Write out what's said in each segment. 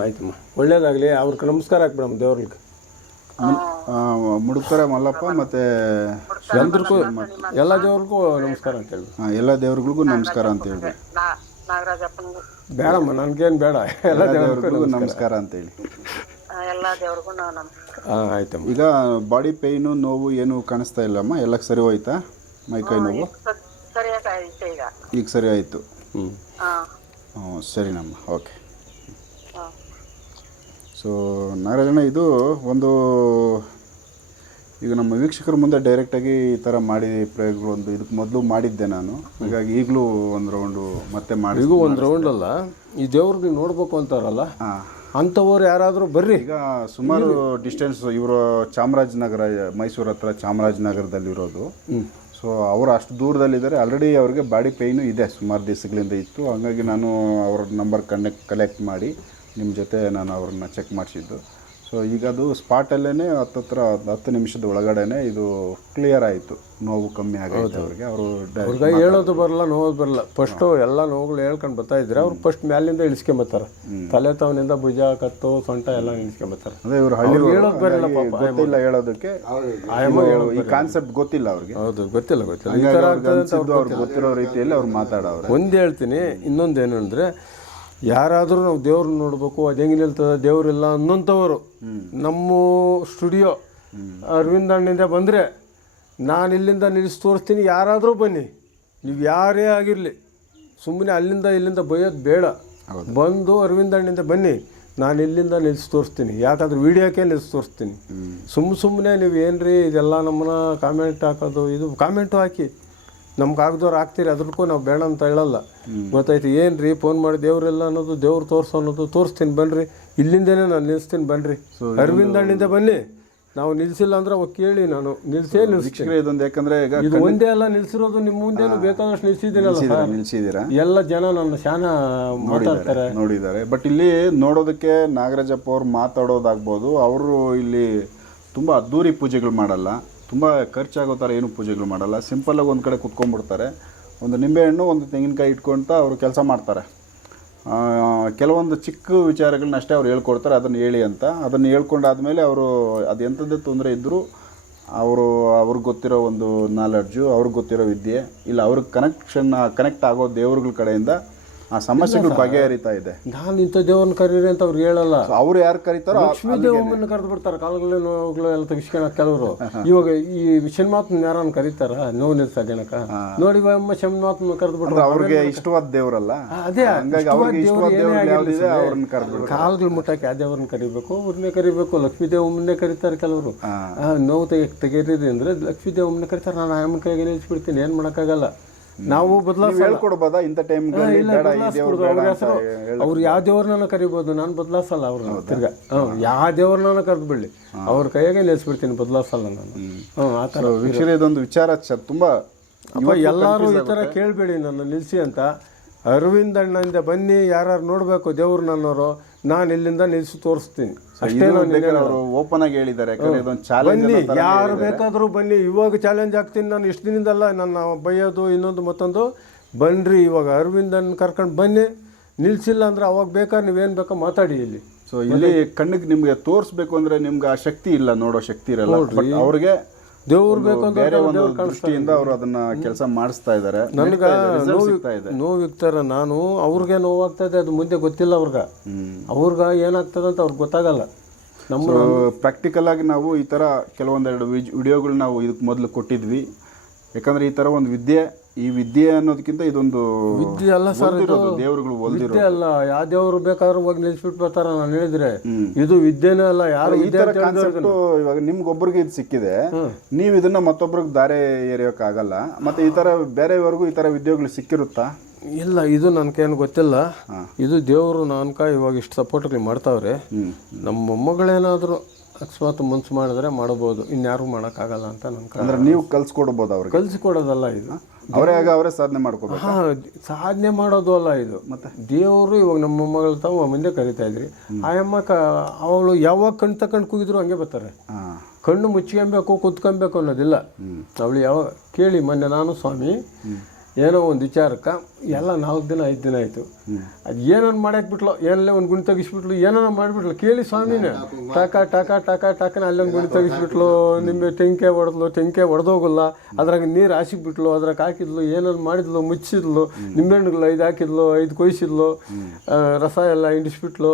ಆಯ್ತಮ್ಮ. ಒಳ್ಳೇದಾಗಲಿ ಅವ್ರಿಗೆ ನಮಸ್ಕಾರ ಹಾಕ್ಬಿಡಮ್ಮ ದೇವ್ರಿಗೆ. ಮುಡುಕರ ಮಲ್ಲಪ್ಪ ಮತ್ತು ಎಲ್ರಿಗೂ ಎಲ್ಲ ದೇವ್ರಿಗೂ ನಮಸ್ಕಾರ ಅಂತ ಹೇಳಿ ಹಾಂ ಎಲ್ಲ ದೇವ್ರುಗಳಿಗೂ ನಮಸ್ಕಾರ ಅಂತ ಹೇಳಿ ಬೇಡಮ್ಮ ನನಗೇನು ಬೇಡ. ಎಲ್ಲ ದೇವ್ರಿಗೂ ನಮಸ್ಕಾರ. ಅಂತ ಹೇಳಿ. ಎಲ್ಲಾ ದೇವ್ರಿಗೂ ನಾವು ನಮಸ್ಕಾರ. ಹಾಂ ಆಯ್ತಮ್ಮ. ಈಗ ಬಾಡಿ ಪೇಯ್ನು ನೋವು ಏನು ಕಾಣಿಸ್ತಾ ಇಲ್ಲಮ್ಮ? ಎಲ್ಲ ಸರಿ ಹೋಯ್ತಾ? ಮೈಕೈ ನೋವು? ಸದ್- ಸರಿಯಾಗಿ ಈಗ. ಈಗ ಸರಿ ಆಯಿತು. ಹ್ಞೂ ಸರಿನಮ್ಮ. ಓಕೆ. ಸೊ ನಾಗರಾಜಣ್ಣ ಇದು ಒಂದು ಈಗ ನಮ್ಮ ವೀಕ್ಷಕರ ಮುಂದೆ ಡೈರೆಕ್ಟಾಗಿ ಈ ಥರ ಮಾಡಿ ಪ್ರಯೋಗಗಳು ಒಂದು ಇದಕ್ಕೆ ಮೊದಲು ಮಾಡಿದ್ದೆ ನಾನು. ಹಾಗಾಗಿ ಈಗಲೂ ಒಂದು ರೌಂಡು ಮತ್ತೆ ಮಾಡಿ ಈಗ ಒಂದು ರೌಂಡ್ ಅಲ್ಲ? ಈ ದೇವ್ರಿಗೆ ನೋಡ್ಬೇಕು ಅಂತಾರಲ್ಲ? ಹಾಂ. ಅಂಥವ್ರು ಯಾರಾದರೂ ಬರ್ರಿ. ಈಗ ಸುಮಾರು ಡಿಸ್ಟೆನ್ಸ್ ಇವರು ಚಾಮರಾಜನಗರ ಮೈಸೂರು ಹತ್ರ ಚಾಮರಾಜನಗರದಲ್ಲಿ ಇರೋದು. ಸೊ ಅವರು ಅಷ್ಟು ದೂರದಲ್ಲಿದ್ದಾರೆ. ಆಲ್ರೆಡಿ ಅವ್ರಿಗೆ ಬಾಡಿ ಪೇಯ್ನು ಇದೆ ಸುಮಾರು ದಿವಸಗಳಿಂದ ಇತ್ತು. ಹಾಗಾಗಿ ನಾನು ಅವ್ರ ನಂಬರ್ ಕನೆಕ್ಟ್ ಕಲೆಕ್ಟ್ ಮಾಡಿ ನಿಮ್ಮ ಜೊತೆ ನಾನು ಅವ್ರನ್ನ ಚೆಕ್ ಮಾಡಿಸಿದ್ದು. ಸೊ ಈಗ ಅದು ಸ್ಪಾಟಲ್ಲೇ ಹತ್ತತ್ರ ಹತ್ತು ನಿಮಿಷದ ಒಳಗಡೆನೆ ಇದು ಕ್ಲಿಯರ್ ಆಯಿತು. ನೋವು ಕಮ್ಮಿ ಆಗೋದು ಅವ್ರಿಗೆ. ಅವರು ಅವ್ರಿಗೆ ಹೇಳೋದು ಬರಲ್ಲ ನೋವು ಬರಲ್ಲ. ಫಸ್ಟು ಎಲ್ಲ ನೋವುಗಳು ಹೇಳ್ಕೊಂಡು ಬರ್ತಾ ಇದ್ರೆ ಅವ್ರು ಫಸ್ಟ್ ಮ್ಯಾಲಿಂದ ಇಳಿಸ್ಕೊಂಬತ್ತಾರೆ. ತಲೆ ತವನಿಂದ ಭುಜ ಕತ್ತು ಸೊಂಟ ಎಲ್ಲ ಇಳಿಸ್ಕೊಂಬತ್ತಾರೆ. ಅದೇ ಇವರು ಹಳ್ಳಿ ಹೇಳೋದು ಬರಲ್ಲ ಗೊತ್ತಿಲ್ಲ ಹೇಳೋದಕ್ಕೆ. ಈ ಕಾನ್ಸೆಪ್ಟ್ ಗೊತ್ತಿಲ್ಲ ಅವ್ರಿಗೆ. ಹೌದು ಗೊತ್ತಿಲ್ಲ ಗೊತ್ತಿಲ್ಲ. ಈ ಥರ ಗೊತ್ತಿರೋ ರೀತಿಯಲ್ಲಿ ಅವ್ರು ಮಾತಾಡೋರು ಒಂದು ಹೇಳ್ತೀನಿ ಇನ್ನೊಂದು ಏನು ಅಂದರೆ ಯಾರಾದರೂ ನಾವು ದೇವ್ರನ್ನ ನೋಡಬೇಕು ಅದು ಹೆಂಗೆ ನಿಲ್ತದೆ ದೇವರಿಲ್ಲ ಅನ್ನೋಂಥವ್ರು ನಮ್ಮ ಸ್ಟುಡಿಯೋ ಅರವಿಂದ ಅಣ್ಣಿಂದ ಬಂದರೆ ನಾನು ಇಲ್ಲಿಂದ ನಿಲ್ಲಿಸಿ ತೋರಿಸ್ತೀನಿ ಯಾರಾದರೂ ಬನ್ನಿ. ನೀವು ಯಾರೇ ಆಗಿರಲಿ ಸುಮ್ಮನೆ ಅಲ್ಲಿಂದ ಇಲ್ಲಿಂದ ಬೈಯೋದು ಬೇಡ. ಬಂದು ಅರವಿಂದ ಅಣ್ಣಿಂದ ಬನ್ನಿ ನಾನು ಇಲ್ಲಿಂದ ನಿಲ್ಲಿಸಿ ತೋರಿಸ್ತೀನಿ. ಯಾಕಂದ್ರೆ ವಿಡಿಯೋಕ್ಕೆ ನಿಲ್ಲಿಸಿ ತೋರಿಸ್ತೀನಿ. ಸುಮ್ಮ ಸುಮ್ಮನೆ ನೀವು ಏನು ರೀ ಇದೆಲ್ಲ ನಮ್ಮನ್ನ ಕಾಮೆಂಟ್ ಹಾಕೋದು ಇದು ಕಾಮೆಂಟು ಹಾಕಿ. ನಮ್ಗೆ ಆಗದವ್ರು ಆಗ್ತೀರಿ ಅದ್ರಕ್ಕೂ ನಾವು ಬೇಡ ಅಂತ ಹೇಳಲ್ಲ. ಗೊತ್ತಾಯ್ತು ಏನು ರೀ ಫೋನ್ ಮಾಡಿ ದೇವರೆಲ್ಲ ಅನ್ನೋದು ದೇವ್ರು ತೋರಿಸೋ ಅನ್ನೋದು ತೋರಿಸ್ತೀನಿ ಬನ್ರಿ. ಇಲ್ಲಿಂದನೇ ನಾನು ನಿಲ್ಲಿಸ್ತೀನಿ ಬನ್ರಿ. ಅರವಿಂದ ಹಣ್ಣಿಂದ ಬನ್ನಿ. ನಾವು ನಿಲ್ಸಿಲ್ಲ ಅಂದ್ರೆ ಅವಾಗ ಕೇಳಿ ನಾನು. ನಿಲ್ಸೇ ನಿಲ್ಸ್ತೀನಿ. ಇದೊಂದ್ ಯಾಕಂದ್ರೆ ಈಗ ಇದು ಒಂದೇ ಅಲ್ಲ ನಿಲ್ಸಿರೋದು ನಿಮ್ಮ ಮುಂದೆ ಬೇಕಾದಷ್ಟು ನಿಲ್ಸಿದ್ದೀನಲ್ಲ ನಿಲ್ಸಿದ್ದೀರಾ ಎಲ್ಲ ಜನ ನನ್ನ ಶಾನ ಮಾತಾಡ್ತಾರೆ. ನೋಡಿದ್ದಾರೆ. ಬಟ್ ಇಲ್ಲಿ ನೋಡೋದಕ್ಕೆ ನಾಗರಾಜಪ್ಪ ಅವ್ರು ಮಾತಾಡೋದಾಗ್ಬೋದು ಅವರು ಇಲ್ಲಿ ತುಂಬಾ ಅದ್ದೂರಿ ಪೂಜೆಗಳು ಮಾಡಲ್ಲ. ತುಂಬ ಖರ್ಚಾಗೋ ಥರ ಏನು ಪೂಜೆಗಳು ಮಾಡಲ್ಲ. ಸಿಂಪಲ್ಲಾಗಿ ಒಂದು ಕಡೆ ಕುತ್ಕೊಂಡ್ಬಿಡ್ತಾರೆ. ಒಂದು ನಿಂಬೆಹಣ್ಣು ಒಂದು ತೆಂಗಿನಕಾಯಿ ಇಟ್ಕೊಳ್ತಾ ಅವರು ಕೆಲಸ ಮಾಡ್ತಾರೆ. ಕೆಲವೊಂದು ಚಿಕ್ಕ ವಿಚಾರಗಳನ್ನ ಅಷ್ಟೇ ಅವ್ರು ಹೇಳ್ಕೊಡ್ತಾರೆ. ಅದನ್ನು ಹೇಳಿ ಅಂತ. ಅದನ್ನು ಹೇಳ್ಕೊಂಡಾದಮೇಲೆ ಅವರು ಅದು ಎಂಥದ್ದೇ ತೊಂದರೆ ಇದ್ದರೂ ಅವರು, ಅವ್ರಿಗೆ ಗೊತ್ತಿರೋ ಒಂದು ನಾಲೆಡ್ಜು ಅವ್ರಿಗೆ ಗೊತ್ತಿರೋ ವಿದ್ಯೆ, ಇಲ್ಲ ಅವ್ರಿಗೆ ಕನೆಕ್ಷನ್ ಕನೆಕ್ಟ್ ಆಗೋ ದೇವ್ರಗಳ ಕಡೆಯಿಂದ ಆ ಸಮಸ್ಯೆಗಳು ಬಗೆಹರಿತಾ ಇದೆ. ನಾನು ಇಂಥ ದೇವ್ರನ್ನ ಕರೀರಿ ಅಂತ ಅವ್ರಿಗೆ ಹೇಳಲ್ಲ. ಅವ್ರು ಯಾರು ಕರೀತಾರೋ ಲಕ್ಷ್ಮೀ ದೇವಮ್ಮನ ಕರೆದು ಬಿಡ್ತಾರೆ. ಕಾಲಗಳು ನೋವುಗಳು ಎಲ್ಲ ತೆಗಿಸ್ಕೊಳ ಕೆಲವರು. ಇವಾಗ ಈ ಶನ್ಮಾತ್ಮ ಯಾರನ್ನ ಕರೀತಾರ? ನೋವು ನಿಲ್ಸ ಜನಕ. ನೋಡಿ ಅಮ್ಮ ಶನ್ಮಾತ್ಮ ಕರೆದು ಬಿಟ್ರೆ. ಅವ್ರಿಗೆ ಇಷ್ಟವಾದ ದೇವರಲ್ಲ. ಅದೇ ಕಾಲ್ಗಳು ಮುಟ್ಟಕ್ಕೆ ಯಾವ ದೇವ್ರನ್ನ ಕರಿಬೇಕು ಅವ್ರನ್ನೇ ಕರಿಬೇಕು. ಲಕ್ಷ್ಮೀ ದೇವಮ್ಮನ್ನೇ ಕರೀತಾರೆ ಕೆಲವರು. ನೋವು ತೆಗಿ ತೆಗೀರಿ ಅಂದ್ರೆ ಲಕ್ಷ್ಮೀ ದೇವಮ್ಮನ್ನ ಕರೀತಾರೆ. ನಾನು ಆಯಮ್ಮನ ಕೈಗೆ ನಿಲ್ಸ್ಬಿಡ್ತೀನಿ ಏನ್ ಮಾಡಕ್ಕಾಗಲ್ಲ. ನಾವು ಹೇಳ್ಕೊಡ್ಬೋದಾ? ಇಂಥ ಟೈಮ್ ಅವ್ರು ಯಾವ ದೇವ್ರನ್ನ ಕರಿಬೋದು? ನಾನು ಬದಲಾಸಲ್ಲ ಅವ್ರನ್ನ. ತಿರ್ಗಾ. ಯಾವ ದೇವ್ರನ್ನ ಕರೆದು ಬಿಡ್ಲಿ ಅವ್ರ ಕೈಯಾಗೆ ನೆಲೆಸ್ಬಿಡ್ತೀನಿ ಬದಲಾಸಲ್ಲ ನಾನು. ಹ್ಮ್. ಆ ಥರ ಇದೊಂದು ವಿಚಾರ ತುಂಬಾ ಅಪ್ಪ ಎಲ್ಲರೂ ಈ ತರ ಕೇಳಬೇಡಿ ನನ್ನ ನಿಲ್ಸಿ ಅಂತ. ಅರವಿಂದ್ ಅಣ್ಣಿಂದ ಬನ್ನಿ ಯಾರು ನೋಡಬೇಕು ದೇವ್ರು ನನ್ನವರು ನಾನು ಇಲ್ಲಿಂದ ನಿಲ್ಲಿಸಿ ತೋರಿಸ್ತೀನಿ. ಅಷ್ಟೇ ಅವರು ಓಪನ್ ಆಗಿ ಹೇಳಿದ್ದಾರೆ ಬನ್ನಿ ಯಾರು ಬೇಕಾದರೂ ಬನ್ನಿ. ಇವಾಗ ಚಾಲೆಂಜ್ ಆಗ್ತೀನಿ ನಾನು ಇಷ್ಟು ದಿನದಲ್ಲ ನನ್ನ ಬೈಯೋದು ಇನ್ನೊಂದು ಮತ್ತೊಂದು. ಬನ್ನಿರಿ ಇವಾಗ ಅರವಿಂದನ್ ಕರ್ಕೊಂಡು ಬನ್ನಿ. ನಿಲ್ಸಿಲ್ಲ ಅಂದ್ರೆ ಅವಾಗ ಬೇಕಾದ್ರೆ ನೀವೇನು ಬೇಕೋ ಮಾತಾಡಿ ಇಲ್ಲಿ. ಸೊ ಇಲ್ಲಿ ಕಣ್ಣಿಗೆ ನಿಮಗೆ ತೋರಿಸ್ಬೇಕು ಅಂದ್ರೆ ನಿಮ್ಗೆ ಆ ಶಕ್ತಿ ಇಲ್ಲ ನೋಡೋ ಶಕ್ತಿ ಇರಲ್ಲ. ಅವ್ರಿಗೆ ದೇವ್ರು ಬೇಕು ಅಂತ ಬೇರೆ ಒಂದು ದೃಷ್ಟಿಯಿಂದ ಅವರು ಅದನ್ನ ಕೆಲಸ ಮಾಡಿಸ್ತಾ ಇದ್ದಾರೆ ನನಗೆ ನೋವು ಇಕ್ತಾರ ನಾನು ಅವ್ರಿಗೆ ಇದೆ ಅದು ಮುಂದೆ ಗೊತ್ತಿಲ್ಲ ಅವ್ರಿಗೆ. ಅವ್ರಿಗೆ ಏನಾಗ್ತದೆ ಅಂತ ಅವ್ರಿಗೆ ಗೊತ್ತಾಗಲ್ಲ. ನಮ್ಮ ಪ್ರಾಕ್ಟಿಕಲ್ ಆಗಿ ನಾವು ಈ ತರ ಕೆಲವೊಂದೆರಡು ವಿಡಿಯೋಗಳು ನಾವು ಇದಕ್ಕೆ ಮೊದಲು ಕೊಟ್ಟಿದ್ವಿ. ಯಾಕಂದ್ರೆ ಈ ತರ ಒಂದು ವಿದ್ಯೆ ಈ ವಿದ್ಯೆ ಅನ್ನೋದಕ್ಕಿಂತ ಇದೊಂದು ವಿದ್ಯೆ ಅಲ್ಲ ಸರ್ ದೇವರುಗಳು ದೇವ್ರುಗಳು ವಿದ್ಯೆ ಅಲ್ಲ ಯಾವ ದೇವರು ಬೇಕಾದ್ರೂ ಹೋಗಿ ನಿಲ್ಸ್ಬಿಟ್ಟು ಬರ್ತಾರ ನಾನು ಹೇಳಿದ್ರೆ. ಇದು ವಿದ್ಯೆನೇ ಅಲ್ಲ ಯಾರು ಈ ವಿದ್ಯೆ ತರ ಅಂತ ಹೇಳಿದ್ರೆ ಕಾನ್ಸೆಪ್ಟ್ ಇವಾಗ ನಿಮ್ಗೊಬ್ಬರಿಗೆ ಇದು ಸಿಕ್ಕಿದೆ. ನೀವು ಇದನ್ನ ಮತ್ತೊಬ್ರಿಗೆ ದಾರೆ ಆಗಲ್ಲ ಮತ್ತೆ ಈ ತರ ಬೇರೆಯವರೆಗೂ ಈ ತರ ವಿದ್ಯೆಗಳು ಸಿಕ್ಕಿರುತ್ತಾ? ಇಲ್ಲ ಇದು ನನಗೇನು ಗೊತ್ತಿಲ್ಲ. ಇದು ದೇವರು ನಾನ್ಕ ಇವಾಗ ಇಷ್ಟು ಸಪೋರ್ಟ್ಗಳು ಮಾಡ್ತಾವ್ರೆ. ನಮ್ಮ ಮೊಮ್ಮಗಳೇನಾದರೂ ಅಕಸ್ಮಾತ್ ಮನ್ಸು ಮಾಡಿದ್ರೆ ಮಾಡಬಹುದು ಇನ್ಯಾರು ಮಾಡೋಕ್ಕಾಗಲ್ಲ ಅಂತ ನನ್ನ ಅಂದ್ರೆ ನೀವು ಕಲ್ಸ್ಕೊಡ್ಬೋದು ಅವ್ರಿಗೆ? ಕಲಿಸಿಕೊಡೋದಲ್ಲ ಇದು. ಅವರೇ ಆಗ ಅವರೇ ಸಾಧನೆ ಮಾಡ್ಕೋಬೇಕು. ಹಾ ಸಾಧನೆ ಮಾಡೋದು ಅಲ್ಲ ಇದು. ಮತ್ತೆ? ದೇವರು ಇವಾಗ ನಮ್ಮ ಮಗಳ ತಾವು ಮುಂದೆ ಕರಿತಾ ಇದ್ರಿ. ಆ ಕ ಅವಳು ಯಾವಾಗ ಕಣ್ ತಕೊಂಡು ಕೂಗಿದ್ರು ಹಂಗೆ ಬರ್ತಾರೆ. ಕಣ್ಣು ಮುಚ್ಕೊಬೇಕು ಕುತ್ಕೊಬೇಕು ಅನ್ನೋದಿಲ್ಲ. ಅವಳು ಯಾವಾಗ ಕೇಳಿ ಮೊನ್ನೆ ನಾನು ಸ್ವಾಮಿ ಏನೋ ಒಂದು ವಿಚಾರಕ್ಕೆ ಎಲ್ಲ ನಾಲ್ಕು ದಿನ ಐದು ದಿನ ಆಯಿತು. ಅದು ಏನನ್ನ ಮಾಡಕ್ಕೆ ಬಿಟ್ಲು ಏನಲ್ಲೇ ಒಂದು ಗುಣಿ ತೆಗಿಸ್ಬಿಟ್ಲು ಏನೋ ಮಾಡಿಬಿಟ್ಲು. ಕೇಳಿ ಸ್ವಾಮಿನೇ ಟಾಕ ಟಾಕ ಟಕ ಟಕನ ಅಲ್ಲೊಂದು ಗುಣಿ ತೆಗಿಸ್ಬಿಟ್ಲು ನಿಂಬೆ ಟೆಂಕೆ ಹೊಡೆದ್ಲು ಟೆಂಕೆ ಹೊಡೆದೋಗಲ್ಲ ಅದ್ರಾಗ ನೀರು ಹಾಸಿಬಿಟ್ಲು ಅದ್ರಾಗ ಹಾಕಿದ್ಲು ಏನನ್ನ ಮಾಡಿದ್ಲು ಮುಚ್ಚಿದ್ಲು ನಿಂಬೆಹಣ್ಣುಗಳು ಐದು ಹಾಕಿದ್ಲು ಐದು ಕೊಯ್ಸಿದ್ಲು ರಸ ಎಲ್ಲ ಹಿಂಡಿಸ್ಬಿಟ್ಲು.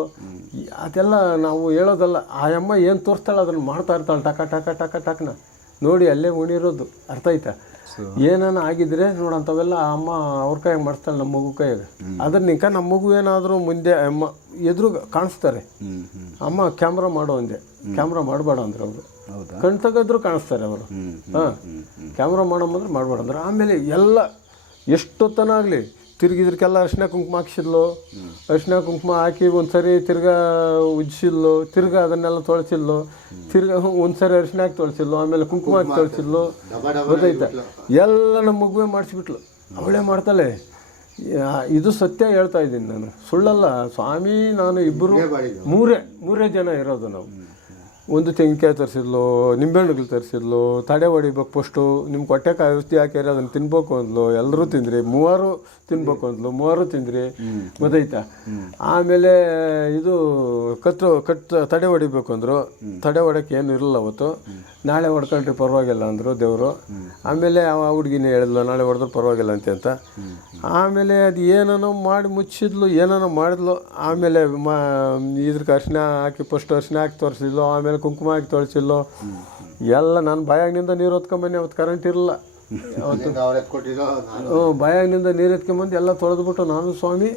ಅದೆಲ್ಲ ನಾವು ಹೇಳೋದಲ್ಲ ಆ ಅಮ್ಮ ಏನು ತೋರಿಸ್ತಾಳೆ ಅದನ್ನು ಮಾಡ್ತಾ ಇರ್ತಾಳೆ ಟಾಕ ಟಾಕ ಟಾಕ ಟಾಕನ. ನೋಡಿ ಅಲ್ಲೇ ಉಣಿರೋದು. ಅರ್ಥ ಆಯ್ತಾ? ಏನಾನ ಆಗಿದ್ರೆ ನೋಡಂಥವೆಲ್ಲ ಆ ಅಮ್ಮ ಅವ್ರ ಕೈಯಾಗ ಮಾಡಿಸ್ತಾಳೆ ನಮ್ಮ ಮಗು ಕೈಯಾಗ. ಅದ್ರ ನಿಂಕ ನಮ್ಮ ಮಗು ಏನಾದರೂ ಮುಂದೆ ಅಮ್ಮ ಎದುರು ಕಾಣಿಸ್ತಾರೆ. ಅಮ್ಮ ಕ್ಯಾಮ್ರಾ ಮಾಡೋ ಅಂದೆ. ಕ್ಯಾಮ್ರಾ ಮಾಡಬೇಡ ಅಂದ್ರೆ ಅವರು. ಕಣ್ ತೆಗೆದ್ರು ಕಾಣಿಸ್ತಾರೆ ಅವರು. ಹಾಂ. ಕ್ಯಾಮ್ರಾ ಮಾಡಂಬಂದ್ರೆ ಮಾಡಬೇಡ ಅಂದ್ರೆ ಆಮೇಲೆ ಎಲ್ಲ ಎಷ್ಟೊತ್ತನ ಆಗಲಿ ತಿರುಗಿದ್ರಕ್ಕೆಲ್ಲ ಅರಿಶಿನ ಕುಂಕುಮ ಹಾಕ್ಸಿದ್ಲು. ಅರಿಶಿನ ಕುಂಕುಮ ಹಾಕಿ ಒಂದ್ಸರಿ ತಿರ್ಗಾ ಉಜ್ಜಿಸಿದ್ಲು ತಿರ್ಗಾ ಅದನ್ನೆಲ್ಲ ತೊಳ್ಸಿದ್ಲು. ತಿರ್ಗಾ ಒಂದ್ಸರಿ ಅರಿಶಿನ ಹಾಕಿ ತೊಳ್ಸಿದ್ಲು. ಆಮೇಲೆ ಕುಂಕುಮ ಹಾಕಿ ತೊಳ್ಸಿದ್ಲು. ಗೊತ್ತಾಯ್ತಾ? ಎಲ್ಲ ನಮ್ಮ ಮಗುವೆ ಮಾಡಿಸ್ಬಿಟ್ಲು. ಅವಳೇ ಮಾಡ್ತಾಳೆ. ಇದು ಸತ್ಯ ಹೇಳ್ತಾ ಇದ್ದೀನಿ ನಾನು. ಸುಳ್ಳಲ್ಲ. ಸ್ವಾಮಿ ನಾನು ಇಬ್ಬರು ಮೂರೇ ಮೂರೇ ಜನ ಇರೋದು ನಾವು. ಒಂದು ತೆಂಗಿನಕಾಯಿ ತರಿಸಿದ್ಲು ನಿಂಬೆಹಣ್ಣುಗಳು ತರಿಸಿದ್ಲು ತಡೆ ಹೊಡಿಬೇಕು ಫಸ್ಟು ನಿಮ್ಮ ಕೊಟ್ಟೆಕಾಯಿ ಔಷಧಿ ಹಾಕ್ಯಾರ ಅದನ್ನು ತಿನ್ಬೇಕು ಅಂದ್ಲು ಎಲ್ಲರೂ ತಿಂದ್ರಿ ಮೂವರು ತಿನ್ಬೇಕು ಅಂದ್ಲು ಮೂವರು ತಿಂದ್ರಿ ಗೊತ್ತಾಯ್ತಾ? ಆಮೇಲೆ ಇದು ಕತ್ತು ಕಟ್ ತಡೆ ಹೊಡಿಬೇಕು ಅಂದರು ತಡೆ ಹೊಡಕ್ಕೆ ಏನು ಇರಲಿಲ್ಲ ಅವತ್ತು. ನಾಳೆ ಹೊಡ್ಕೊಂಡ್ರಿ ಪರವಾಗಿಲ್ಲ ಅಂದರು ದೇವರು. ಆಮೇಲೆ ಆ ಹುಡುಗಿನ ಹೇಳಿದ್ಲು ನಾಳೆ ಹೊಡೆದ್ರು ಪರವಾಗಿಲ್ಲ ಅಂತೆ ಅಂತ. ಆಮೇಲೆ ಅದು ಏನೋ ಮಾಡಿ ಮುಚ್ಚಿದ್ಲು ಏನೋ ಮಾಡಿದ್ಲು. ಆಮೇಲೆ ಮಾ ಇದ್ರಕ್ಕೆ ಅರ್ಶಿನ ಹಾಕಿ ಫಸ್ಟ್ ಅರ್ಶಿನ ಹಾಕಿ ತೋರಿಸಿದ್ಲು ಆಮೇಲೆ ಕುಂಕುಮ ಹಾಕಿ ತೋರಿಸಿದ್ಲು. ಎಲ್ಲ ನಾನು ಬಾಯಾಗಿನಿಂದ ನೀರು ಹೊತ್ಕೊಂಬನ್ನಿ ಅವತ್ತು ಕರೆಂಟ್ ಇರಲಿಲ್ಲ ಹ್ಞೂ ಬಾಯಾಗಿನಿಂದ ನೀರು ಎತ್ಕೊಂಬಂದು ಎಲ್ಲ ತೊಳೆದ್ಬಿಟ್ಟು ನಾನು ಸ್ವಾಮಿ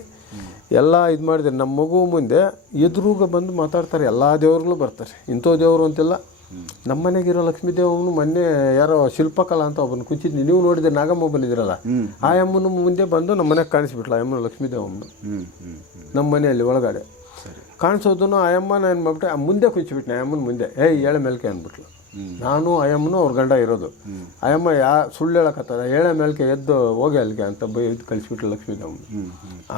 ಎಲ್ಲ ಇದು ಮಾಡಿದೆ. ನಮ್ಮ ಮಗು ಮುಂದೆ ಎದುರುಗ ಬಂದು ಮಾತಾಡ್ತಾರೆ ಎಲ್ಲ ದೇವ್ರುಗಳು ಬರ್ತಾರೆ. ಇಂಥ ದೇವರು ಅಂತಿಲ್ಲ. ನಮ್ಮ ಮನೆಗಿರೋ ಲಕ್ಷ್ಮೀ ಅವನು ಮೊನ್ನೆ ಯಾರೋ ಶಿಲ್ಪಕಲಾ ಅಂತ ಒಬ್ಬನು ಕುಂಚಿದ್ನಿ ನೀವು ನೋಡಿದ್ರೆ ನಾಗಮ್ಮ ಬಂದಿದ್ರಲ್ಲ ಆ ಅಮ್ಮನ ಮುಂದೆ ಬಂದು ನಮ್ಮ ಮನೆಗೆ ಕಾಣಿಸ್ಬಿಟ್ಲ ಆ ಅಮ್ಮನ ಲಕ್ಷ್ಮೀ ದೇವಮ್ಮನ ಹ್ಞೂ ಹ್ಞೂ ನಮ್ಮ ಮನೆಯಲ್ಲಿ ಒಳಗಡೆ. ಕಾಣಿಸೋದನ್ನು ಆ ಅಮ್ಮ ನಾನು ಮಾಡ್ಬಿಟ್ಟೆ? ಆ ಮುಂದೆ ಕುಂಚಿಬಿಟ್ನೆ ಆ ಅಮ್ಮನ ಮುಂದೆ. ಏಯ್ ಏಳೆ ಮೇಲ್ಕೆ ಅಂದ್ಬಿಟ್ಲು. ನಾನು ಅಯ್ಯಮ್ಮನು ಅವ್ರ ಗಂಡ ಇರೋದು. ಅಯ್ಯಮ್ಮ ಯಾ ಸುಳ್ಳು ಹೇಳಕತ್ತದ ಏಳೆ ಮೇಲ್ಕೆ ಎದ್ದು ಹೋಗಿ ಅಲ್ಲಿಗೆ ಅಂತ ಬೈ ಇದು ಕಳಿಸ್ಬಿಟ್ಟು ಲಕ್ಷ್ಮೀ ದೇವಮ್ಮ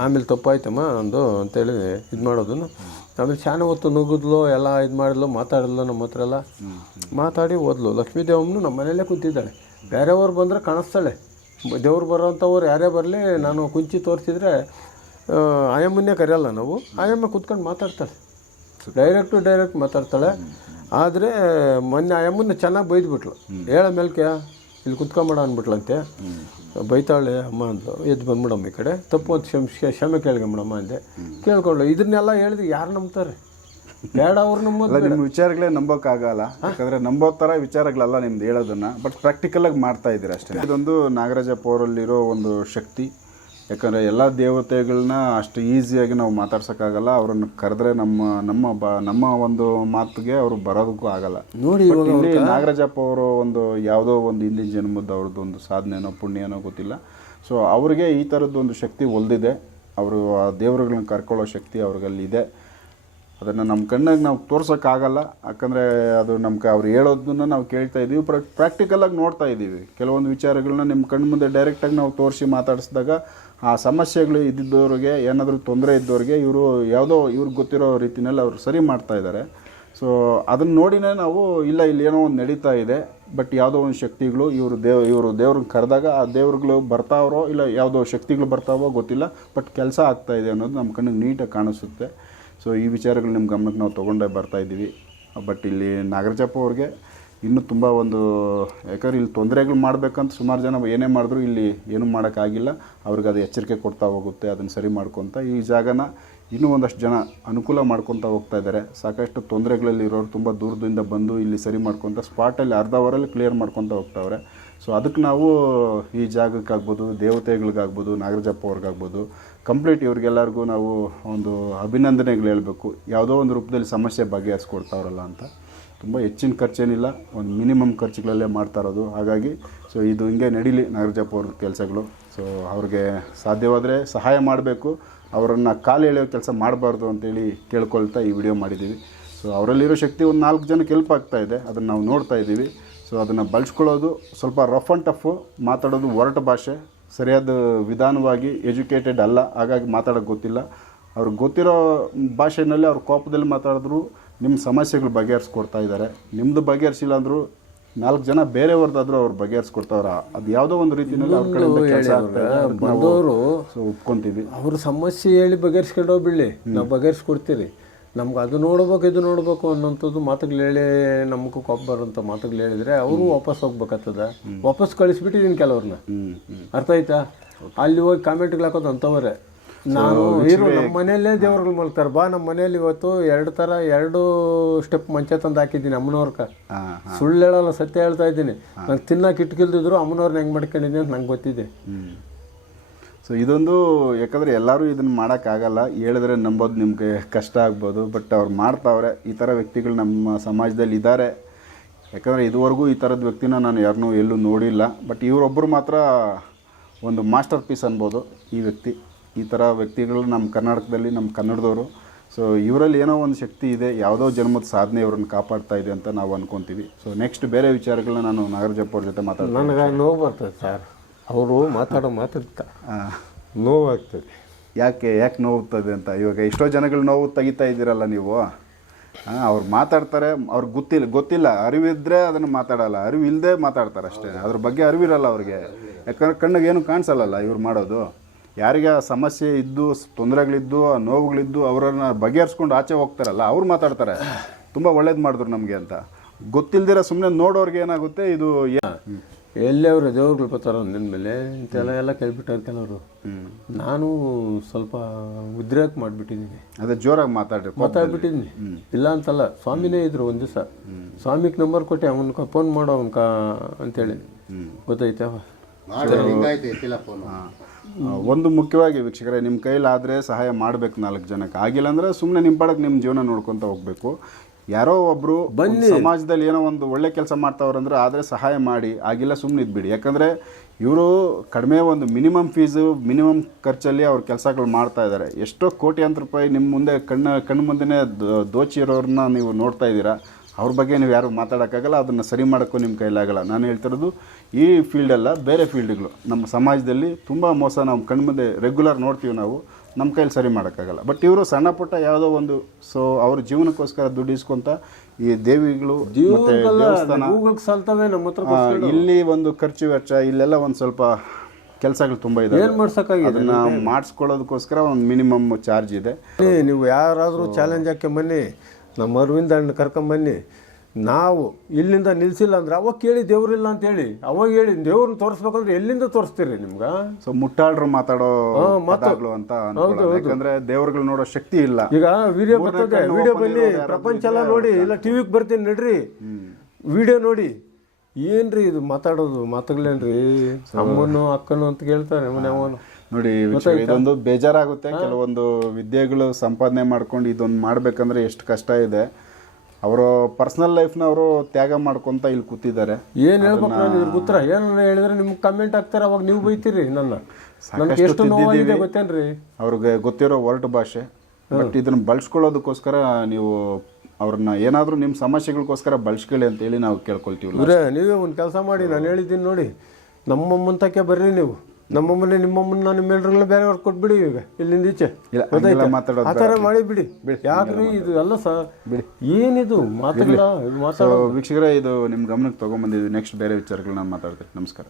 ಆಮೇಲೆ ತಪ್ಪಾಯ್ತಮ್ಮ ಅಂದು ಅಂತೇಳಿ ಇದು ಮಾಡೋದನ್ನು. ಆಮೇಲೆ ಶಾನೆ ಹೊತ್ತು ನುಗ್ಗಿದ್ಲು, ಎಲ್ಲ ಇದು ಮಾಡಿದ್ಲು, ಮಾತಾಡಿದ್ಲು ನಮ್ಮ ಹತ್ರ ಎಲ್ಲ. ಮಾತಾಡಿ ಓದ್ಲು. ಲಕ್ಷ್ಮೀದೇವಮ್ಮನು ನಮ್ಮ ಮನೆಯಲ್ಲೇ ಕೂತಿದ್ದಾಳೆ. ಬೇರೆಯವ್ರು ಬಂದರೆ ಕಾಣಿಸ್ತಾಳೆ. ದೇವ್ರು ಬರೋಂಥವ್ರು ಯಾರೇ ಬರಲಿ, ನಾನು ಕುಂಚಿ ತೋರಿಸಿದ್ರೆ ಆಯಮ್ಮನ್ನೇ ಕರೆಯಲ್ಲ ನಾವು. ಆಯಮ್ಮ ಕೂತ್ಕೊಂಡು ಮಾತಾಡ್ತಾಳೆ. Direct direct ಮಾತಾಡ್ತಾಳೆ. ಆದರೆ ಮೊನ್ನೆ ಅಮ್ಮನ್ನ ಚೆನ್ನಾಗಿ ಬೈದ್ಬಿಟ್ಲು. ಹೇಳ ಮೇಲ್ಕೆ ಇಲ್ಲಿ ಕುತ್ಕೊಂಬೇಡ ಅಂದ್ಬಿಟ್ಲಂತೆ. ಬೈತಾಳೆ ಅಮ್ಮ ಅಂದ್ಲು ಎದ್ದು ಬಂದ್ಬಿಡಮ್ಮ ಈ ಕಡೆ. ತಪ್ಪು ಅಂತ ಕ್ಷಮ ಕ್ಷಮೆ ಮೇಡಮ್ಮ ಅಂದೆ. ಕೇಳ್ಕೊಂಡು ಇದನ್ನೆಲ್ಲ ಹೇಳಿದ್ರೆ ಯಾರು ನಂಬ್ತಾರೆ? ಬೇಡ ಅವ್ರು ನಮ್ಮ ನಿಮ್ಮ ವಿಚಾರಗಳೇ ನಂಬೋಕ್ಕಾಗಲ್ಲ. ಯಾಕಂದರೆ ನಂಬೋ ಥರ ವಿಚಾರಗಳಲ್ಲ ನಿಮ್ದು ಹೇಳೋದನ್ನು. ಬಟ್ ಪ್ರಾಕ್ಟಿಕಲ್ ಆಗಿ ಮಾಡ್ತಾ ಇದ್ದೀರ ಅಷ್ಟೇ. ಇದೊಂದು ನಾಗರಾಜಪ್ಪ ಅವರಲ್ಲಿರೋ ಒಂದು ಶಕ್ತಿ. ಯಾಕಂದ್ರೆ ಎಲ್ಲ ದೇವತೆಗಳನ್ನ ಅಷ್ಟು ಈಸಿಯಾಗಿ ನಾವು ಮಾತಾಡ್ಸೋಕ್ಕಾಗಲ್ಲ ಅವ್ರನ್ನ ಕರೆದ್ರೆ ನಮ್ಮ ನಮ್ಮ ಬ ನಮ್ಮ ಒಂದು ಮಾತಿಗೆ ಅವರು ಬರೋದಕ್ಕೂ ಆಗಲ್ಲ. ನೋಡಿ ಇಲ್ಲಿ ನಾಗರಾಜಪ್ಪ ಅವರು ಒಂದು ಯಾವುದೋ ಒಂದು ಹಿಂದಿನ ಜನ್ಮದ ಅವ್ರದ್ದು ಒಂದು ಸಾಧನೆನೋ ಪುಣ್ಯನೋ ಗೊತ್ತಿಲ್ಲ. ಸೊ ಅವರಿಗೆ ಈ ಥರದ್ದು ಒಂದು ಶಕ್ತಿ ಒಲ್ದಿದೆ ಅವರು ಆ ದೇವರುಗಳನ್ನ ಕರ್ಕೊಳ್ಳೋ ಶಕ್ತಿ ಅವ್ರಿಗಲ್ಲಿ ಇದೆ ಅದನ್ನು ನಮ್ಮ ಕಣ್ಣಾಗ ನಾವು ತೋರ್ಸೋಕ್ಕಾಗಲ್ಲ ಯಾಕಂದರೆ ಅದು ನಮ್ಗೆ ಅವ್ರು ಹೇಳೋದನ್ನ ನಾವು ಕೇಳ್ತಾ ಇದ್ದೀವಿ ಪ್ರ ಪ್ರಾಕ್ಟಿಕಲಾಗಿ ನೋಡ್ತಾ ಇದ್ದೀವಿ ಕೆಲವೊಂದು ವಿಚಾರಗಳನ್ನ ನಿಮ್ಮ ಕಣ್ಣು ಮುಂದೆ ಡೈರೆಕ್ಟಾಗಿ ನಾವು ತೋರಿಸಿ ಮಾತಾಡಿಸಿದಾಗ ಆ ಸಮಸ್ಯೆಗಳು ಇದ್ದಿದ್ದವ್ರಿಗೆ ಏನಾದರೂ ತೊಂದರೆ ಇದ್ದವ್ರಿಗೆ ಇವರು ಯಾವುದೋ ಇವ್ರಿಗೆ ಗೊತ್ತಿರೋ ರೀತಿಯಲ್ಲಿ ಅವರು ಸರಿ ಮಾಡ್ತಾ ಇದ್ದಾರೆ ಸೊ ಅದನ್ನು ನೋಡಿನೇ ನಾವು ಇಲ್ಲ, ಇಲ್ಲಿ ಏನೋ ಒಂದು ನಡೀತಾ ಇದೆ. ಬಟ್ ಯಾವುದೋ ಒಂದು ಶಕ್ತಿಗಳು ಇವರು ದೇವ್, ಇವರು ದೇವ್ರನ್ನ ಕರೆದಾಗ ಆ ದೇವ್ರುಗಳು ಬರ್ತಾವ್ರೋ ಇಲ್ಲ ಯಾವುದೋ ಶಕ್ತಿಗಳು ಬರ್ತಾವೋ ಗೊತ್ತಿಲ್ಲ. ಬಟ್ ಕೆಲಸ ಆಗ್ತಾ ಇದೆ ಅನ್ನೋದು ನಮ್ಮ ಕಣ್ಣಿಗೆ ನೀಟಾಗಿ ಕಾಣಿಸುತ್ತೆ. ಸೊ ಈ ವಿಚಾರಗಳು ನಿಮ್ಮ ಗಮನಕ್ಕೆ ನಾವು ತೊಗೊಂಡೇ ಬರ್ತಾ ಇದ್ದೀವಿ. ಬಟ್ ಇಲ್ಲಿ ನಾಗರಾಜಪ್ಪ ಅವ್ರಿಗೆ ಇನ್ನೂ ತುಂಬ ಒಂದು, ಯಾಕಂದ್ರೆ ಇಲ್ಲಿ ತೊಂದರೆಗಳು ಮಾಡಬೇಕಂತ ಸುಮಾರು ಜನ ಏನೇ ಮಾಡಿದ್ರು ಇಲ್ಲಿ ಏನೂ ಮಾಡೋಕ್ಕಾಗಿಲ್ಲ. ಅವ್ರಿಗೆ ಅದು ಎಚ್ಚರಿಕೆ ಕೊಡ್ತಾ ಹೋಗುತ್ತೆ, ಅದನ್ನು ಸರಿ ಮಾಡ್ಕೊತ. ಈ ಜಾಗನ ಇನ್ನೂ ಒಂದಷ್ಟು ಜನ ಅನುಕೂಲ ಮಾಡ್ಕೊತಾ ಹೋಗ್ತಾ ಇದ್ದಾರೆ. ಸಾಕಷ್ಟು ತೊಂದರೆಗಳಲ್ಲಿ ಇರೋರು ತುಂಬ ದೂರದಿಂದ ಬಂದು ಇಲ್ಲಿ ಸರಿ ಮಾಡ್ಕೊತ ಸ್ಪಾಟಲ್ಲಿ ಅರ್ಧ ಅವರಲ್ಲಿ ಕ್ಲಿಯರ್ ಮಾಡ್ಕೊತಾ ಹೋಗ್ತಾವ್ರೆ. ಸೊ ಅದಕ್ಕೆ ನಾವು ಈ ಜಾಗಕ್ಕಾಗ್ಬೋದು, ದೇವತೆಗಳಿಗಾಗ್ಬೋದು, ನಾಗರಾಜಪ್ಪ ಅವ್ರಿಗಾಗ್ಬೋದು ಕಂಪ್ಲೀಟ್ ಇವ್ರಿಗೆಲ್ಲರಿಗೂ ನಾವು ಒಂದು ಅಭಿನಂದನೆಗಳು ಹೇಳಬೇಕು. ಯಾವುದೋ ಒಂದು ರೂಪದಲ್ಲಿ ಸಮಸ್ಯೆ ಬಗೆಹರಿಸ್ಕೊಡ್ತಾವ್ರಲ್ಲ ಅಂತ. ತುಂಬ ಹೆಚ್ಚಿನ ಖರ್ಚೇನಿಲ್ಲ. ಒಂದು ಮಿನಿಮಮ್ ಖರ್ಚುಗಳಲ್ಲೇ ಮಾಡ್ತಾ ಇರೋದು. ಹಾಗಾಗಿ ಸೊ ಇದು ಹಿಂಗೆ ನಡೀಲಿ ನಾಗರಾಜಪ್ಪ ಅವ್ರ ಕೆಲಸಗಳು. ಸೊ ಅವ್ರಿಗೆ ಸಾಧ್ಯವಾದರೆ ಸಹಾಯ ಮಾಡಬೇಕು. ಅವರನ್ನು ಕಾಲು ಎಳೆಯೋ ಕೆಲಸ ಮಾಡಬಾರ್ದು ಅಂತೇಳಿ ಕೇಳ್ಕೊಳ್ತಾ ಈ ವಿಡಿಯೋ ಮಾಡಿದ್ದೀವಿ. ಸೊ ಅವರಲ್ಲಿರೋ ಶಕ್ತಿ ಒಂದು ನಾಲ್ಕು ಜನಕ್ಕೆ ಹೆಲ್ಪ್ ಆಗ್ತಾ ಇದೆ. ಅದನ್ನು ನಾವು ನೋಡ್ತಾ ಇದ್ದೀವಿ. ಸೊ ಅದನ್ನು ಬಳಸ್ಕೊಳ್ಳೋದು ಸ್ವಲ್ಪ ರಫ್ ಆ್ಯಂಡ್ ಟಫು ಮಾತಾಡೋದು ಹೊರಟ ಭಾಷೆ. ಸರಿಯಾದ ವಿಧಾನವಾಗಿ ಎಜುಕೇಟೆಡ್ ಅಲ್ಲ ಹಾಗಾಗಿ ಮಾತಾಡೋಕ್ಕೆ ಗೊತ್ತಿಲ್ಲ. ಅವ್ರಿಗೆ ಗೊತ್ತಿರೋ ಭಾಷೆಯಲ್ಲಿ ಅವ್ರ ಕೋಪದಲ್ಲಿ ಮಾತಾಡಿದ್ರು ನಿಮ್ಮ ಸಮಸ್ಯೆಗಳು ಬಗೆಹರಿಸ್ಕೊಡ್ತಾ ಇದ್ದಾರೆ. ನಿಮ್ಮದು ಬಗೆಹರಿಸಿಲ್ಲ ಅಂದರೂ ನಾಲ್ಕು ಜನ ಬೇರೆಯವ್ರದ್ದಾದ್ರೂ ಅವ್ರು ಬಗೆಹರಿಸ್ಕೊಡ್ತಾವ್ರ? ಅದು ಯಾವುದೋ ಒಂದು ರೀತಿಯಲ್ಲಿ ಅವ್ರ ಕಡೆ ಕೆಲಸ ಬಂದವರು ಒಪ್ಕೊಂತೀವಿ. ಅವ್ರ ಸಮಸ್ಯೆ ಹೇಳಿ ಬಗೆಹರಿಸ್ಕೊಂಡು ಹೋಗ್ಬಿಡ್ಲಿ. ನಾವು ಬಗೆಹರಿಸ್ಕೊಡ್ತೀರಿ. ನಮ್ಗೆ ಅದು ನೋಡ್ಬೇಕು ಇದು ನೋಡ್ಬೇಕು ಅನ್ನೋಂಥದ್ದು ಮಾತುಗಳು ಹೇಳಿ ನಮಗೂ ಕೊಪ್ಪ ಬರೋಂಥ ಮಾತುಗಳು ಹೇಳಿದರೆ ಅವರು ವಾಪಸ್ ಹೋಗ್ಬೇಕಾಗ್ತದ. ವಾಪಸ್ ಕಳಿಸ್ಬಿಟ್ಟಿದ್ದೀನಿ ಕೆಲವ್ರನ್ನ ಅರ್ಥ ಆಯ್ತಾ? ಅಲ್ಲಿ ಹೋಗಿ ಕಾಮೆಂಟ್ಗಳು ಹಾಕೋದು ಅಂಥವ್ರೆ. ನಾನು ಇರು ನಮ್ಮ ಮನೆಯಲ್ಲೇ ದೇವ್ರುಗಳು ಮಲ್ತಾರೆ ಬಾ ನಮ್ಮ ಮನೇಲಿ ಇವತ್ತು ಎರಡು ಥರ ಎರಡು ಸ್ಟೆಪ್ ಮಂಚ ತಂದು ಹಾಕಿದ್ದೀನಿ ಅಮ್ಮನವ್ರಕ. ಸುಳ್ಳು ಹೇಳಲ್ಲ ಸತ್ಯ ಹೇಳ್ತಾ ಇದ್ದೀನಿ. ನಂಗೆ ತಿನ್ನಕ್ಕೆ ಇಟ್ಕಿಲ್ದಿದ್ರು ಅಮ್ಮನವ್ರನ್ನ ಹೆಂಗೆ ಮಾಡ್ಕೊಂಡಿದ್ದೀನಿ ಅಂತ ನಂಗೆ ಗೊತ್ತಿದೆ. ಸೊ ಇದೊಂದು ಯಾಕಂದರೆ ಎಲ್ಲರೂ ಇದನ್ನು ಮಾಡೋಕ್ಕಾಗಲ್ಲ. ಹೇಳಿದ್ರೆ ನಂಬೋದು ನಿಮಗೆ ಕಷ್ಟ ಆಗ್ಬೋದು. ಬಟ್ ಅವ್ರು ಮಾಡ್ತಾವ್ರೆ. ಈ ಥರ ವ್ಯಕ್ತಿಗಳು ನಮ್ಮ ಸಮಾಜದಲ್ಲಿ ಇದ್ದಾರೆ ಯಾಕಂದರೆ ಇದುವರೆಗೂ ಈ ಥರದ ವ್ಯಕ್ತಿನ ನಾನು ಯಾರನ್ನೂ ಎಲ್ಲೂ ನೋಡಿಲ್ಲ. ಬಟ್ ಇವರೊಬ್ಬರು ಮಾತ್ರ ಒಂದು ಮಾಸ್ಟರ್ ಪೀಸ್ ಅನ್ಬೋದು ಈ ವ್ಯಕ್ತಿ. ಈ ಥರ ವ್ಯಕ್ತಿಗಳು ನಮ್ಮ ಕರ್ನಾಟಕದಲ್ಲಿ, ನಮ್ಮ ಕನ್ನಡದವರು. ಸೊ ಇವರಲ್ಲಿ ಏನೋ ಒಂದು ಶಕ್ತಿ ಇದೆ. ಯಾವುದೋ ಜನ್ಮದ ಸಾಧನೆ ಇವ್ರನ್ನ ಕಾಪಾಡ್ತಾ ಇದೆ ಅಂತ ನಾವು ಅನ್ಕೊತೀವಿ. ಸೊ ನೆಕ್ಸ್ಟ್ ಬೇರೆ ವಿಚಾರಗಳನ್ನ ನಾನು ನಾಗರಾಜಪ್ಪ ಅವ್ರ ಜೊತೆ ಮಾತಾಡ್ತೀನಿ. ನನಗೆ ನೋವು ಬರ್ತದೆ ಸರ್. ಅವರು ಮಾತಾಡೋ ಮಾತಾಡ್ತ ನೋವಾಗ್ತದೆ. ಯಾಕೆ ಯಾಕೆ ನೋವುತ್ತದೆ ಅಂತ? ಇವಾಗ ಎಷ್ಟೋ ಜನಗಳು ನೋವು ತೆಗಿತಾ ಇದ್ದೀರಲ್ಲ ನೀವು. ಹಾಂ ಅವ್ರು ಮಾತಾಡ್ತಾರೆ ಅವ್ರಿಗೆ ಗೊತ್ತಿಲ್ಲ ಗೊತ್ತಿಲ್ಲ. ಅರಿವಿದ್ರೆ ಅದನ್ನು ಮಾತಾಡಲ್ಲ. ಅರಿವು ಇಲ್ಲದೆ ಮಾತಾಡ್ತಾರೆ ಅಷ್ಟೇ. ಅದ್ರ ಬಗ್ಗೆ ಅರಿವಿರಲ್ಲ ಅವ್ರಿಗೆ. ಯಾಕಂದ್ರೆ ಕಣ್ಣಿಗೆ ಏನು ಕಾಣಿಸಲ್ಲಲ್ಲ ಇವ್ರು ಮಾಡೋದು. ಯಾರಿಗೆ ಆ ಸಮಸ್ಯೆ ಇದ್ದು ತೊಂದರೆಗಳಿದ್ದು ಆ ನೋವುಗಳಿದ್ದು ಅವರನ್ನು ಬಗೆಹರಿಸ್ಕೊಂಡು ಆಚೆ ಹೋಗ್ತಾರಲ್ಲ ಅವ್ರು ಮಾತಾಡ್ತಾರೆ. ತುಂಬ ಒಳ್ಳೇದು ಮಾಡಿದ್ರು ನಮಗೆ ಅಂತ. ಗೊತ್ತಿಲ್ದಿರ ಸುಮ್ಮನೆ ನೋಡೋರಿಗೆ ಏನಾಗುತ್ತೆ ಇದು ಎಲ್ಲೇ ಅವರು ದೇವ್ರುಗಳು ಬರ್ತಾರೋ ಮೇಲೆ ಇಂತೆಲ್ಲ ಎಲ್ಲ ಕೇಳ್ಬಿಟ್ಟಾರೆ ಕೆಲವರು ನಾನು ಸ್ವಲ್ಪ ಉದ್ರೇಕ ಮಾಡಿಬಿಟ್ಟಿದ್ದೀನಿ ಅದೇ ಜೋರಾಗಿ ಮಾತಾಡ್ರಿ ಮಾತಾಡ್ಬಿಟ್ಟಿದ್ದೀನಿ ಇಲ್ಲ ಅಂತಲ್ಲ ಸ್ವಾಮಿನೇ ಇದ್ರು ಒಂದು ದಿವಸ. ಸ್ವಾಮಿಗೆ ನಂಬರ್ ಕೊಟ್ಟೆ ಅವನ್ಕ ಫೋನ್ ಮಾಡೋ ಅವನ್ಕ ಅಂತೇಳಿ. ಗೊತ್ತೈತೆ ಒಂದು ಮುಖ್ಯವಾಗಿ ವೀಕ್ಷಕರೇ ನಿಮ್ಮ ಕೈಲಾದರೆ ಸಹಾಯ ಮಾಡಬೇಕು ನಾಲ್ಕು ಜನಕ್ಕೆ. ಆಗಿಲ್ಲ ಅಂದರೆ ಸುಮ್ಮನೆ ನಿಮ್ಮ ಪಾಡಕ್ಕೆ ನಿಮ್ಮ ಜೀವನ ನೋಡ್ಕೊತ ಹೋಗಬೇಕು. ಯಾರೋ ಒಬ್ಬರು ಸಮಾಜದಲ್ಲಿ ಏನೋ ಒಂದು ಒಳ್ಳೆ ಕೆಲಸ ಮಾಡ್ತಾವ್ರಂದ್ರೆ ಆದರೆ ಸಹಾಯ ಮಾಡಿ ಆಗಿಲ್ಲ ಸುಮ್ಮನೆ ಇದ್ಬಿಡಿ. ಯಾಕಂದರೆ ಇವರು ಕಡಿಮೆ ಒಂದು ಮಿನಿಮಮ್ ಫೀಸು ಮಿನಿಮಮ್ ಖರ್ಚಲ್ಲಿ ಅವ್ರ ಕೆಲಸಗಳು ಮಾಡ್ತಾ ಇದ್ದಾರೆ ಎಷ್ಟೋ ಅಂತ ರೂಪಾಯಿ ನಿಮ್ಮ ಮುಂದೆ ಕಣ್ಣು ಕಣ್ಣು ಮುಂದೆನೇ ದೋ- ದೋಚಿರೋರನ್ನ ನೀವು ನೋಡ್ತಾ ಇದ್ದೀರಾ. ಅವ್ರ ಬಗ್ಗೆ ನೀವು ಯಾರು ಮಾತಾಡೋಕ್ಕಾಗಲ್ಲ ಅದನ್ನು ಸರಿ ಮಾಡೋಕ್ಕೂ ನಿಮ್ಮ ಕೈಲಾಗಲ್ಲ. ನಾನು ಹೇಳ್ತಿರೋದು ಈ ಫೀಲ್ಡಲ್ಲ ಬೇರೆ ಫೀಲ್ಡ್ಗಳು ನಮ್ಮ ಸಮಾಜದಲ್ಲಿ ತುಂಬ ಮೋಸ ನಾವು ಕಣ್ಮುಂದೆ ರೆಗ್ಯುಲರ್ ನೋಡ್ತೀವಿ ನಾವು. ನಮ್ಮ ಕೈಲಿ ಸರಿ ಮಾಡೋಕ್ಕಾಗಲ್ಲ. ಬಟ್ ಇವರು ಸಣ್ಣ ಪುಟ್ಟ ಯಾವುದೋ ಒಂದು ಸೊ ಅವ್ರ ಜೀವನಕ್ಕೋಸ್ಕರ ದುಡ್ಡು ಇಸ್ಕೊಂತ ಈ ದೇವಿಗಳು ಮತ್ತೆ ದೇವಸ್ಥಾನ ಇಲ್ಲಿ ಒಂದು ಖರ್ಚು ವೆಚ್ಚ ಇಲ್ಲೆಲ್ಲ ಒಂದು ಸ್ವಲ್ಪ ಕೆಲಸಗಳು ತುಂಬ ಇದೆ ಏನು ಮಾಡ್ಸೋಕ್ಕಾಗಿದೆ? ಅದನ್ನ ಮಾಡಿಸ್ಕೊಳ್ಳೋದಕ್ಕೋಸ್ಕರ ಒಂದು ಮಿನಿಮಮ್ ಚಾರ್ಜ್ ಇದೆ. ಬನ್ನಿ, ನೀವು ಯಾರಾದರೂ ಚಾಲೆಂಜ್ ಹಾಕ್ಕೊಂಬನ್ನಿ ನಮ್ಮ ಅರವಿಂದ ಅಣ್ಣ ಕರ್ಕೊಂಬನ್ನಿ ನಾವು ಇಲ್ಲಿಂದ ನಿಲ್ಸಿಲ್ಲ ಅಂದ್ರೆ ಅವಾಗ ಕೇಳಿ ದೇವ್ರಿಲ್ಲ ಅಂತ ಹೇಳಿ. ಅವಾಗ ಹೇಳಿ ದೇವ್ರನ್ನ ತೋರಿಸ್ಬೇಕಂದ್ರೆ ಎಲ್ಲಿಂದ ತೋರಿಸ್ತೀರಿ ನಿಮ್ಗೆ? ಸೊ ಮುಟ್ಟಾಳ್ರು ಮಾತಾಡೋ ಮಾತಾಡ್ಲು ಅಂತ. ಯಾಕಂದ್ರೆ ದೇವ್ರಗಳು ನೋಡೋ ಶಕ್ತಿ ಇಲ್ಲ. ಈಗ ವಿಡಿಯೋ ಬರ್ತದೆ ವಿಡಿಯೋ ಬನ್ನಿ ಪ್ರಪಂಚ ಎಲ್ಲ ನೋಡಿ ಇಲ್ಲ ಟಿವಿಗೆ ಬರ್ತೀನಿ ನಡ್ರಿ. ವಿಡಿಯೋ ನೋಡಿ. ಏನ್ರಿ ಇದು ಮಾತಾಡೋದು ಮಾತುಗಳೇನ್ರಿ? ಅಮ್ಮನು ಅಕ್ಕನು ಅಂತ ಕೇಳ್ತಾರೆ ಮನೆ ಅವನು ನೋಡಿ ಇದೊಂದು ಬೇಜಾರಾಗುತ್ತೆ. ಕೆಲವೊಂದು ವಿದ್ಯೆಗಳು ಸಂಪಾದನೆ ಮಾಡ್ಕೊಂಡು ಇದೊಂದು ಮಾಡ್ಬೇಕಂದ್ರೆ ಎಷ್ಟು ಕಷ್ಟ ಇದೆ. ಅವರ ಪರ್ಸನಲ್ ಲೈಫ್ನ ಅವರು ತ್ಯಾಗ ಮಾಡ್ಕೊಂತ ಇಲ್ಲಿ ಕೂತಿದ್ದಾರೆ. ಏನ್ ಹೇಳ್ಬೇಕು ನಾನು ಇವ್ರಿಗೆ ಉತ್ತರ? ಏನನ್ನ ಹೇಳಿದ್ರೆ ನಿಮ್ಗೆ ಕಮೆಂಟ್ ಹಾಕ್ತಾರೆ ಅವಾಗ ನೀವು ಬೈತೀರಿ ನನ್ನ. ನನಗೆ ಎಷ್ಟು ನೋವಾಗಿದೆ ಗೊತ್ತೇನ್ರಿ? ಅವ್ರಿಗೆ ಗೊತ್ತಿರೋ ವರ್ಡ್ ಭಾಷೆ. ಬಟ್ ಇದನ್ನ ಬಳಸ್ಕೊಳ್ಳೋದಕ್ಕೋಸ್ಕರ ನೀವು ಅವ್ರನ್ನ ಏನಾದರೂ ನಿಮ್ಮ ಸಮಸ್ಯೆಗಳಿಗೋಸ್ಕರ ಬಳಸ್ಕೊಳ್ಳಿ ಅಂತೇಳಿ ನಾವು ಕೇಳ್ಕೊಳ್ತೀವಿ ಇವ್ರೆ ನೀವೇ ಒಂದು ಕೆಲಸ ಮಾಡಿ ನಾನು ಹೇಳಿದ್ದೀನಿ ನೋಡಿ. ನಮ್ಮ ಮುಂತಕ್ಕೆ ಬರ್ರಿ ನೀವು. ನಮ್ಮಮ್ಮನೆ ನಿಮ್ಮಮ್ಮನ ನಿಮ್ಮ ಬೇರೆ ಬೇರೆಯವ್ರಿಗೆ ಕೊಟ್ಬಿಡಿ ಈಗ ಇಲ್ಲಿಂದ ಈಚೆ. ಇಲ್ಲ, ಮಾತಾಡೋದು ಆ ಥರ ಮಾಡಿ ಬಿಡಿ. ಯಾಕ್ರಿ ಇದು ಎಲ್ಲ ಬಿಡಿ. ಏನಿದು? ಮಾತಾಡಲ್ಲ ಮಾತಾಡೋ ವೀಕ್ಷಕರೇ ಇದು ನಿಮ್ಮ ಗಮನಕ್ಕೆ ತೊಗೊಂಬಂದಿದ್ವಿ ನೆಕ್ಸ್ಟ್ ಬೇರೆ ವಿಚಾರಗಳನ್ನ ಮಾತಾಡ್ತೀವಿ. ನಮಸ್ಕಾರ.